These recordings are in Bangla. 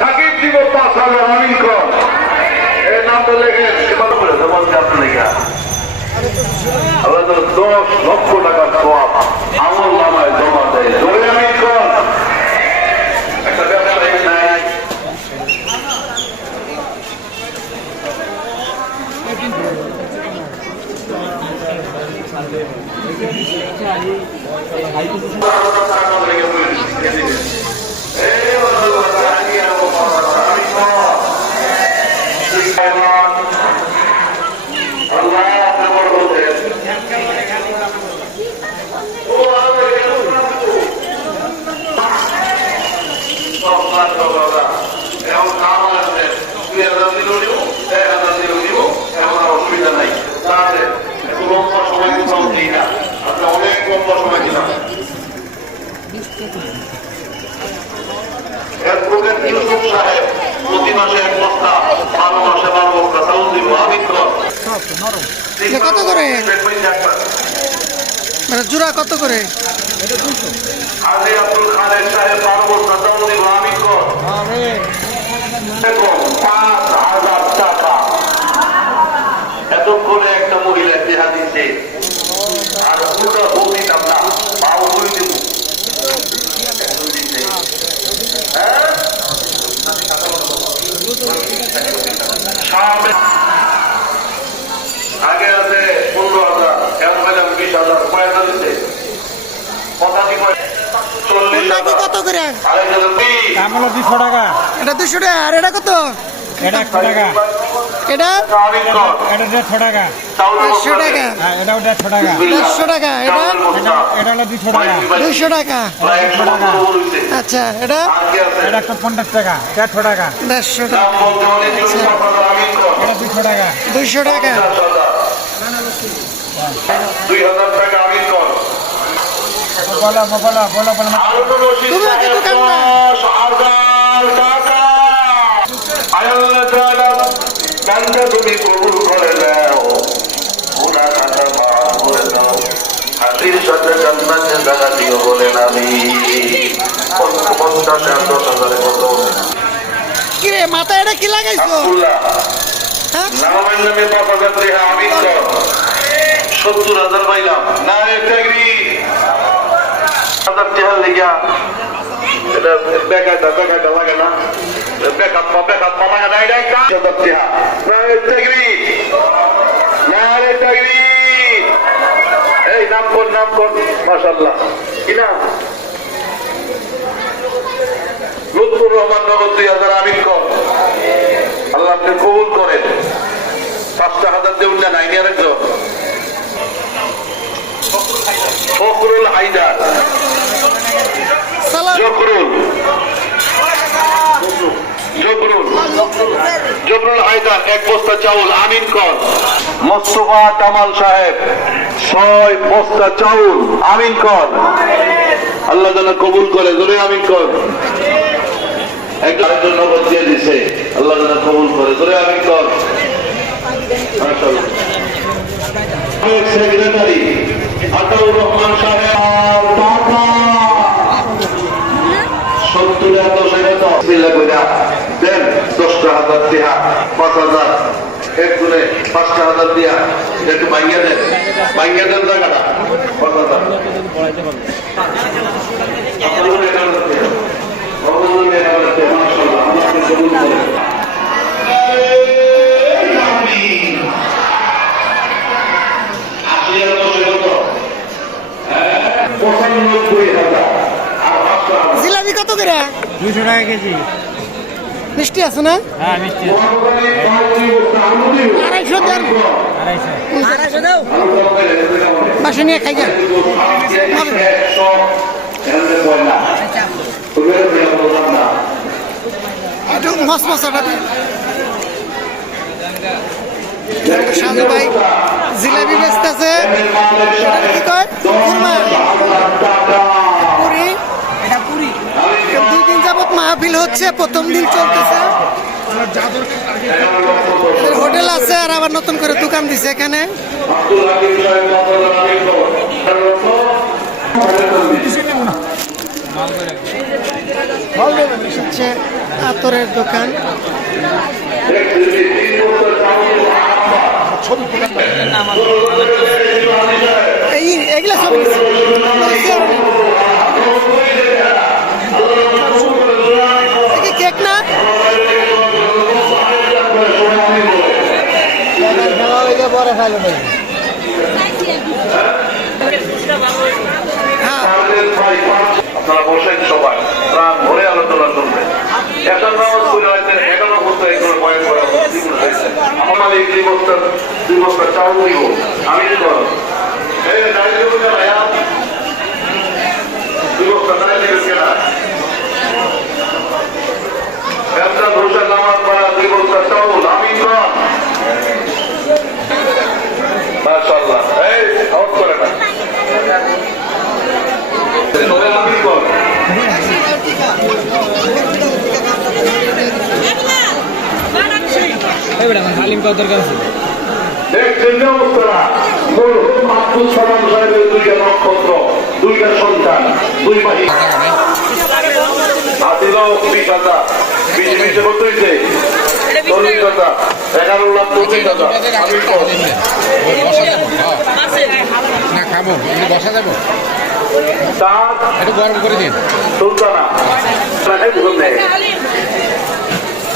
সাকিব দিব ৫,০০০ আমিন কর এই নামটা লেখেন আপনার লেখা আল্লাহ ১০ লক্ষ টাকার সওয়াব আমল নামায় জমা দেয় জোরে আমিন কর একটা ব্যবসায়ী নাই অসুবিধা নাই লম্বা সময় কোথাও দিই না আমরা অনেক লম্বা সময় দিলাম ইউসুফ সাহেব প্রতি মাসে ১ বস্তা ১২ মাসে ১২ বস্তা চাউল দিব আমি কত করে মানে জোড়া কত করে আজি আব্দুল খালেক সাহেব ১২ বস্তা চাউল দিব আমি ৫,০০০ টাকা এতক্ষণে একটা মহিলা দেহা দিচ্ছে আর পুরো বউ দিতাম না পাও বই দেব আগে আছে ১৫,০০০ এখন ম্যাডাম ২০,০০০ কয়েকটা দিচ্ছে কত করে আমল 200 টাকা এটা 200 টাকা আর এটা কত এটা 100 টাকা এটা এটা 150 টাকা 150 টাকা এটা 150 টাকা 150 টাকা এটা এটা হলো 200 টাকা 200 টাকা 100 টাকা আচ্ছা এটা এটা 150 টাকা 150 টাকা 150 টাকা এটা 200 টাকা 200 টাকা ২,০০০ টাকা আমি কর বলো তুমি আগে দোকানটা তুমি কবুল করে দাও গুনাহ খাতা মাফ করে দাও হাসির সাথে জান্নাতে জায়গা দিও বলেন আমি ৫০,০০০ কত কি রে মাথা এটা কি লাগাইছো হ্যাঁ নামের নামে ৫,০০০ টাকা আমি কর ৭০,০০০ পাইলাম না টেগরি টেহার লেগা এটা বেকারটা লাগে না বেকার লাগে না এটা একটা টেহা না টেগরি না টেগরি এই নাম কর মাশাআল্লাহ কি নাম লুৎফুর রহমান নগর ২,০০০ আমিন কর আল্লাহ আপনি কবুল করেন ৫,০০০ দেউন না নাই নিয়ে রাখছো ফখরুল হায়দার জবরুল হায়দার ১ বস্তা চাউল আমিন কর মোস্তফা কামাল সাহেব ৬ বস্তা চাউল আমিন কর আল্লাহ যেন কবুল করে জোরে আমিন কর একটার জন্য দিয়ে দিছে আল্লাহ যেন কবুল করে জোরে আমিন কর সেক্রেটারি আতাউর রহমান সাহেব ৭০,০০০ দেন ১০,০০০ টাকা ৫,০০০ একজনে ৫,০০০ দিয়া একটু ভাঙ্গিয়া দেন জায়গাটা ৫,০০০ জিলাপি কত করে 200 টাকা কেজি মিষ্টি আছে না হ্যাঁ মিষ্টি 250 দেন 250 দাও বাসা নিয়ে খাই যা একটু মশমশাটা সাজু ভাই জিলাপি বেচতেছে কি কয় কুরমা পুরি এটা পুরি 2 দিন যাবত মাহফিল হচ্ছে প্রথম দিন চলতেছে হোটেল আছে আর আবার নতুন করে দোকান দিছে এখানে হচ্ছে আতরের দোকান। এগুলা সব কেক না বড় খাইলো আপনারা বসেন সবাই প্রাণ ভরে আলোচনা করবেন। এখন নামাজ পড়ে হয়েছে 11 বছর এগুলো বয়স করা আমার এই 2 বছর চাউল দিব আমি করো ব্যবসা ধোষের নামাজ পড়া 2 বছর চাউল আমি কর মাশাআল্লাহ এই আউট করে না আমি কর নক্ষত্র 2টা সন্তান 2 বাহিনী আসিল 20,000 20 কত হয়েছে 40,000 11,25,000 আমি কর না খাবো বসা যাবো চাঁদ একটু গরম করে দিন সুলতানা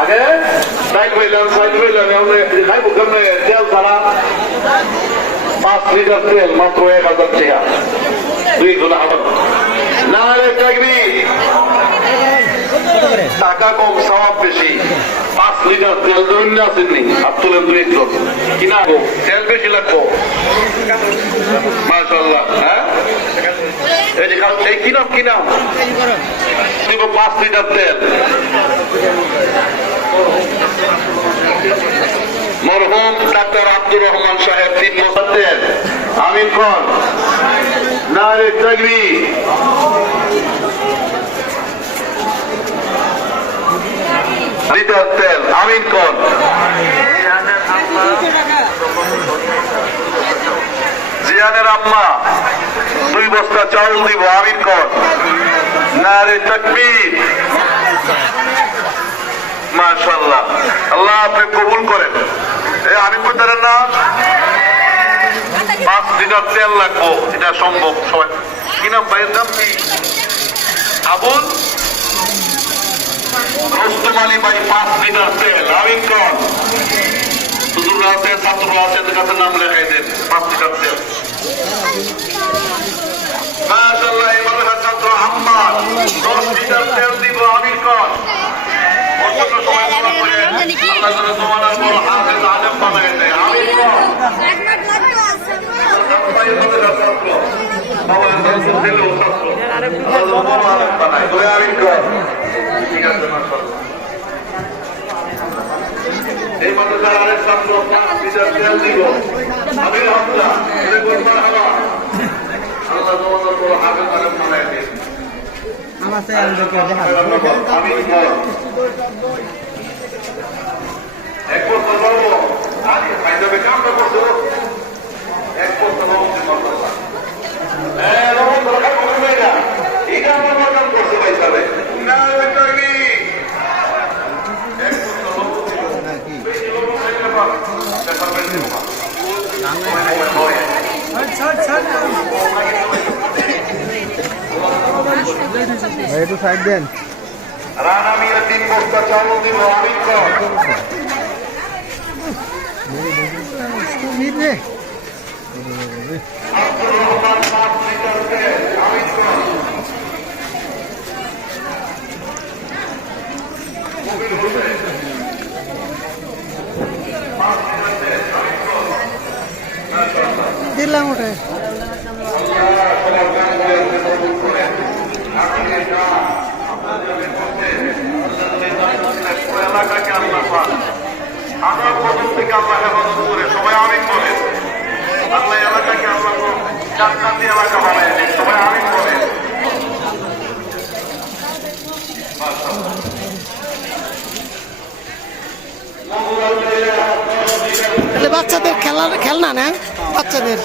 আগে সাইড হইলাম খাইব কেমনে তেল ছাড়া 5 লিটার তেল মাত্র 1,000 টাকা 2 গুণা হবে না রে চাকরি টাকা কম সওয়াব বেশি 5 লিটার তেল ধরুন না আসেননি আর তুলেন 2 লিটার কিনা তেল বেশি লাগবো মাশাআল্লাহ হ্যাঁ এই যে এই কিনাম দিব 5 লিটার তেল মরহুম ডাক্তার আব্দুর রহমান সাহেব 3 বছর তেল আমিন খান নারে তাকবীর লিটার তেল আমিন খান জিয়ানের আম্মা 2 বস্তা চাউল দিব আমিন খান নারে তাকবীর মাশাআল্লাহ আল্লাহ আপনি কবুল করেন আমি কোথায় না 5 লিটার তেল লাগবো এটা সম্ভব সবাই কি নাম ভাইয়ের নাম কি আবুল রোস্তম আলী ভাই 5 লিটার তেল আমিন খান হুজুররা আছেন ছাত্ররা আছেন কাছে নাম লেখাই দেন 5 লিটার তেল মাশাআল্লাহ এই মাদ্রাসার ছাত্র আম্মার 10 লিটার তেল দিব আমিন খান অন্য সময় দোয়া করে আল্লাহ যেন তোমার বড় হাফেজ আলেম বানায় দেয় আমিন খান এই মাদ্রাসার আরেক ছাত্র 5 লিটার তেল দিব আমির হামজা আল্লাহ তোমার বড় হাফেজ আলেম বানায় দেয় আমিন খান এক বছর বলবো আগে ফাইদাবে কামটা করছো এক বছর বলতে পারবো এটা আমার বাগান করতে পাইসাবে না ওইটাই এক বছর বেশি লোক একটু সাইড দেন রানা মিয়া 3 বস্তা চাউল দিব আমিন খান আব্দুর রহমান 5 লিটার তেল আমিন খান মুবিন হোসেন 5 লিটার তেল আমিন খান দিলাম ওটা এলাকাকে আল্লাহ পাক আমরা প্রথম থেকে আল্লাহ হেফাজত করে সবাই আমিন বলে আল্লাহ এলাকাকে আল্লাহ জান্নাতি এলাকা বানায় দেয় সবাই আমিন বলে তাহলে বাচ্চাদের খেলনা না বাচ্চাদের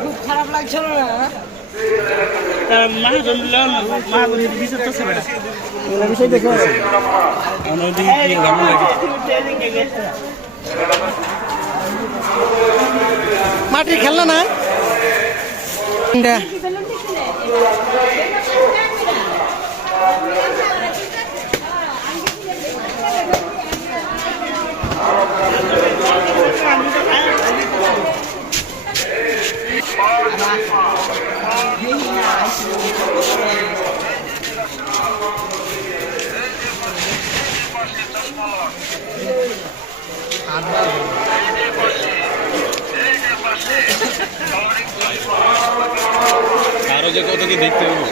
খুব খারাপ লাগছিল না বিষয় দেখো মাটির খেলনা না আরো যে কত কি দেখতে হবে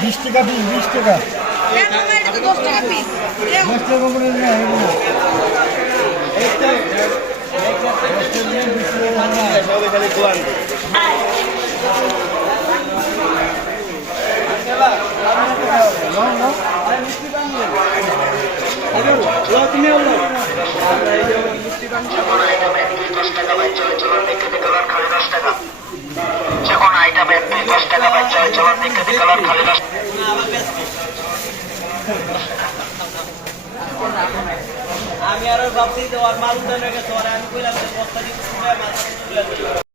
বিশ টাকা পিস 20 টাকা 10 টাকা পিস 10 টাকা করে না যখন আইটেমে 10 টাকা বাচ্চা হয় চলন দেখে কালার খালি আমি আরো ভাবছি যে ওর মাল উঠে গেছে ওরা আমি কইলাম যে বস্তা দিয়ে